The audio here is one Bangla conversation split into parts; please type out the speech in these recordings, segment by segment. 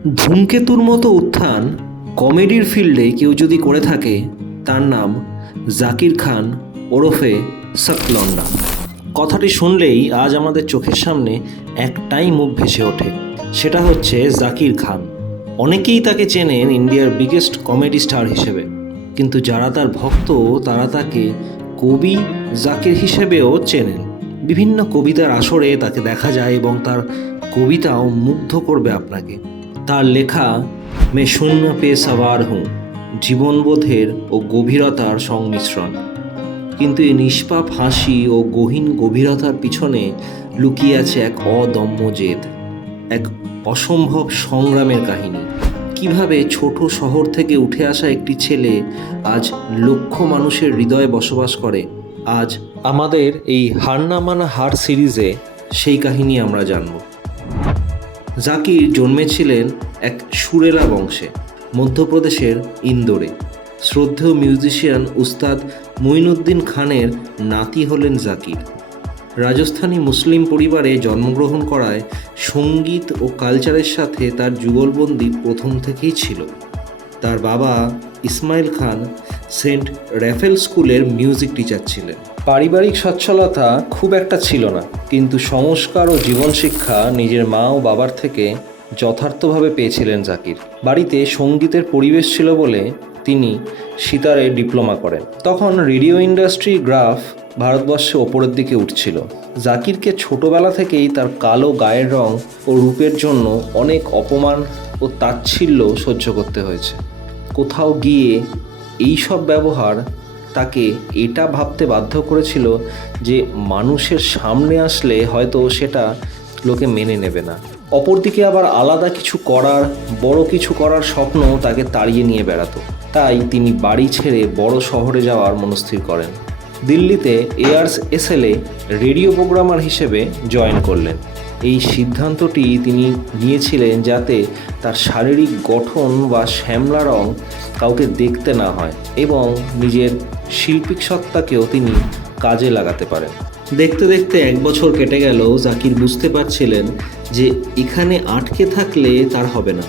ধূমকেতুর মতো উত্থান কমেডির ফিল্ডে কেউ যদি করে থাকে তার নাম জাকির খান ওরফে সক লন্ডা। কথাটি শুনলেই আজ আমাদের চোখের সামনে একটাই মুখ ভেসে ওঠে, সেটা হচ্ছে জাকির খান। অনেকেই তাকে চেনেন ইন্ডিয়ার বিগেস্ট কমেডি স্টার হিসেবে, কিন্তু যারা তার ভক্ত তারা তাকে কবি জাকির হিসেবেও চেনেন। বিভিন্ন কবিতার আসরে তাকে দেখা যায় এবং তার কবিতাও মুগ্ধ করবে আপনাকে। তার লেখা মে শূন্য পে সওয়ার হুঁ জীবনবোধের ও গভীরতার সংমিশ্রণ, কিন্তু এই নিষ্পাপ হাসি ও গহীন গভীরতার পিছনে লুকিয়ে আছে এক অদম্য জেদ, এক অসম্ভব সংগ্রামের কাহিনী। কিভাবে ছোট শহর থেকে উঠে আসা একটি ছেলে আজ লক্ষ মানুষের হৃদয়ে বসবাস করে, আজ আমাদের এই হার না মানা হার সিরিজে সেই কাহিনী আমরা জানব। জাকির জন্মেছিলেন এক সুরেলা বংশে, মধ্যপ্রদেশের ইন্দোরে। শ্রদ্ধেয় মিউজিশিয়ান উস্তাদ মঈনুদ্দিন খানের নাতি হলেন জাকির। রাজস্থানী মুসলিম পরিবারে জন্মগ্রহণ করায় সঙ্গীত ও কালচারের সাথে তার যুগলবন্দি প্রথম থেকেই ছিল। তার বাবা ইসমাইল খান সেন্ট র্যাফেল স্কুলের মিউজিক টিচার ছিলেন। পারিবারিক সচ্ছলতা খুব একটা ছিল না, কিন্তু সংস্কার ও জীবন শিক্ষা নিজের মা ও বাবার থেকে যথার্থভাবে পেয়েছিলেন জাকির। বাড়িতে সঙ্গীতের পরিবেশ ছিল বলে তিনি সিতারে ডিপ্লোমা করেন। তখন রেডিও ইন্ডাস্ট্রি গ্রাফ ভারতবর্ষে ওপরের দিকে উঠছিল। জাকিরকে ছোটবেলা থেকেই তার কালো গায়ের রং ও রূপের জন্য অনেক অপমান ও তাচ্ছিল্য সহ্য করতে হয়েছে। কোথাও গিয়ে এই সব ব্যবহার তাকে এটা ভাবতে বাধ্য করেছিল যে মানুষের সামনে আসলে হয়তো সেটা লোকে মেনে নেবে না। অপরদিকে আবার আলাদা কিছু করার, বড় কিছু করার স্বপ্ন তাকে তাড়িয়ে নিয়ে বেড়াতো। তাই তিনি বাড়ি ছেড়ে বড় শহরে যাওয়ার মনস্থির করেন। দিল্লিতে ARSSL-এ রেডিও প্রোগ্রামার হিসেবে জয়েন করলেন। এই সিদ্ধান্তটি তিনি নিয়েছিলেন যাতে তার শারীরিক গঠন বা শ্যামলা রং কাউকে দেখতে না হয় এবং নিজের শিল্পিক সত্তাকেও তিনি কাজে লাগাতে পারেন। দেখতে দেখতে 1 বছর কেটে গেল। জাকির বুঝতে পারছিলেন যে এখানে আটকে থাকলে তার হবে না।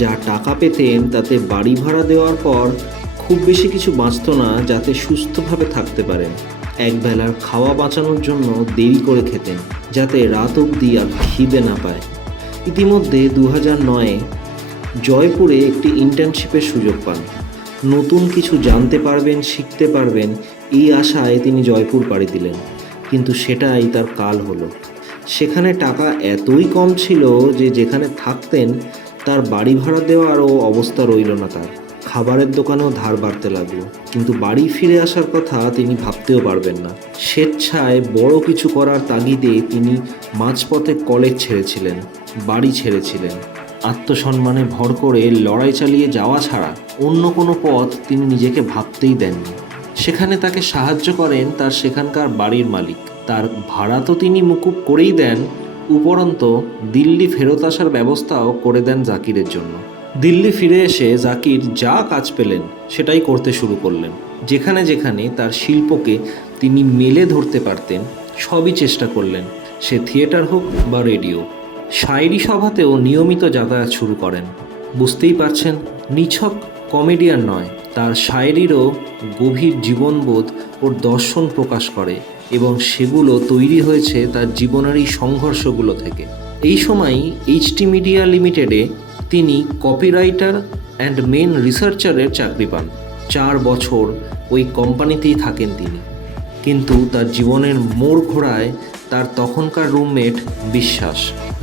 যা টাকা পেতেন তাতে বাড়ি ভাড়া দেওয়ার পর খুব বেশি কিছু বাঁচত না যাতে সুস্থভাবে থাকতে পারেন। একবেলার খাওয়া বাঁচানোর জন্য দেরি করে খেতেন যাতে রাত অবধি আর খিদে না পায়। ইতিমধ্যে 2009-এ জয়পুরে একটি ইন্টার্নশিপের সুযোগ পান। নতুন কিছু জানতে পারবেন, শিখতে পারবেন, এই আশায় তিনি জয়পুর পাড়ি দিলেন। কিন্তু সেটাই তার কাল হলো। সেখানে টাকা এতই কম ছিল যে যেখানে থাকতেন তার বাড়ি ভাড়া দেওয়ারও অবস্থা রইল না। তার খাবারের দোকানেও ধার বাড়তে লাগলো। কিন্তু বাড়ি ফিরে আসার কথা তিনি ভাবতেও পারবেন না। স্বেচ্ছায় বড় কিছু করার তাগিদে তিনি মাঝপথে কলেজ ছেড়েছিলেন, বাড়ি ছেড়েছিলেন। আত্মসম্মানে ভর করে লড়াই চালিয়ে যাওয়া ছাড়া অন্য কোনো পথ তিনি নিজেকে ভাবতেই দেননি। সেখানে তাকে সাহায্য করেন তার সেখানকার বাড়ির মালিক। তার ভাড়া তো তিনি মুকুব করেই দেন, উপরন্ত দিল্লি ফেরত আসার ব্যবস্থাও করে দেন জাকিরের জন্য। দিল্লি ফিরে এসে জাকির যা কাজ পেলেন সেটাই করতে শুরু করলেন। যেখানে যেখানে তার শিল্পকে তিনি মেলে ধরতে পারতেন সবই চেষ্টা করলেন, সে থিয়েটার হোক বা রেডিও। শায়রি সভাতেও নিয়মিত যাতায়াত শুরু করেন। বুঝতেই পারছেন, নিছক কমেডিয়ান নয়, তার শায়রিরও গভীর জীবনবোধ ও দর্শন প্রকাশ করে এবং সেগুলো তৈরি হয়েছে তার জীবনের এই সংঘর্ষগুলো থেকে। এই সময়ই HT মিডিয়া লিমিটেডে তিনি কপিরাইটার অ্যান্ড মেন রিসার্চারের চাকরি পান। 4 বছর ওই কোম্পানিতেই থাকেন তিনি। কিন্তু তার জীবনের মোড় ঘোরায় তার তখনকার রুমমেট বিশ্বাস।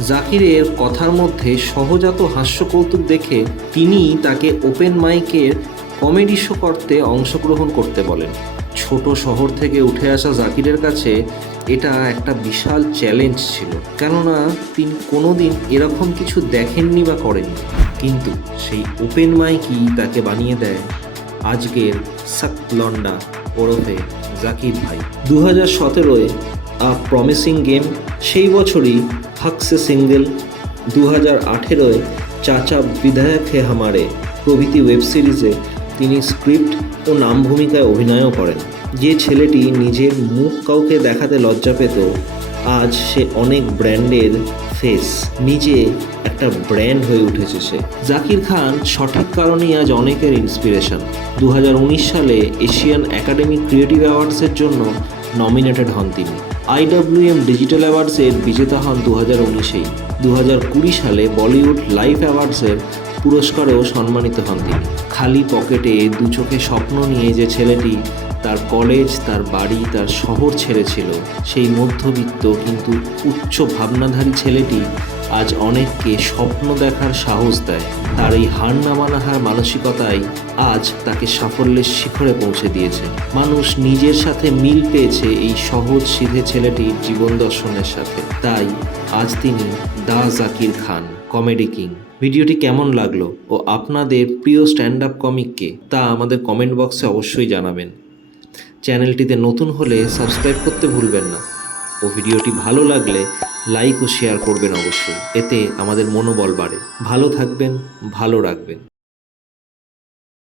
জাকিরের কথার মধ্যে সহজাত হাস্যকৌতুক দেখে তিনি তাকে ওপেন মাইকের কমেডি শো করতে অংশগ্রহণ করতে বলেন। ছোট শহর থেকে উঠে আসা জাকিরের কাছে এটা একটা বিশাল চ্যালেঞ্জ ছিল, কেননা তিনি কোনোদিন এরকম কিছু দেখেননি বা করেননি। কিন্তু সেই ওপেন মাইকই তাকে বানিয়ে দেয় আজকের সক লন্ডা ওরফে জাকির ভাই। 2017-এ আ প্রমিসিং গেম, সেই বছরই হক সে সিঙ্গেল, 2018-এ চাচা বিধায়ক হে হামারে প্রভৃতি ওয়েব সিরিজে তিনি স্ক্রিপ্ট ও নাম ভূমিকায় অভিনয়ও করেন। যে ছেলেটি নিজের মুখ কাউকে দেখাতে লজ্জা পেত, আজ সে অনেক ব্র্যান্ডের ফেস, নিজে একটা ব্র্যান্ড হয়ে উঠেছে সে। জাকির খান সঠিক কারণেই আজ অনেকের ইন্সপিরেশন। 2019 সালে এশিয়ান একাডেমি ক্রিয়েটিভ অ্যাওয়ার্ডসের জন্য নমিনেটেড হন তিনি। IWM ডিজিটাল অ্যাওয়ার্ডসের বিজেতা হন 2019-এই। 2020 সালে বলিউড লাইফ অ্যাওয়ার্ডসের পুরস্কারেও সম্মানিত হন তিনি। খালি পকেটে দু চোখে স্বপ্ন নিয়ে যে ছেলেটি তার কলেজ, তার বাড়ি, তার শহর ছেড়েছিল, সেই মধ্যবিত্ত কিন্তু উচ্চ ভাবনাধারী ছেলেটি আজ অনেককে স্বপ্ন দেখার সাহস দেয়। তার এই হার না মানাহার মানসিকতাই আজ তাকে সাফল্যের শিখরে পৌঁছে দিয়েছে। মানুষ নিজের সাথে মিল পেয়েছে এই সহজ সিধে ছেলেটির জীবন দর্শনের সাথে। তাই আজ তিনি দা জাকির খান, কমেডি কিং। ভিডিওটি কেমন লাগলো ও আপনাদের প্রিয় স্ট্যান্ড আপ কমিককে তা আমাদের কমেন্ট বক্সে অবশ্যই জানাবেন। চ্যানেলটিতে নতুন হলে সাবস্ক্রাইব করতে ভুলবেন না ও ভিডিওটি ভালো লাগলে লাইক ও শেয়ার করবেন অবশ্যই। এতে আমাদের মনোবল বাড়ে। ভালো থাকবেন, ভালো রাখবেন।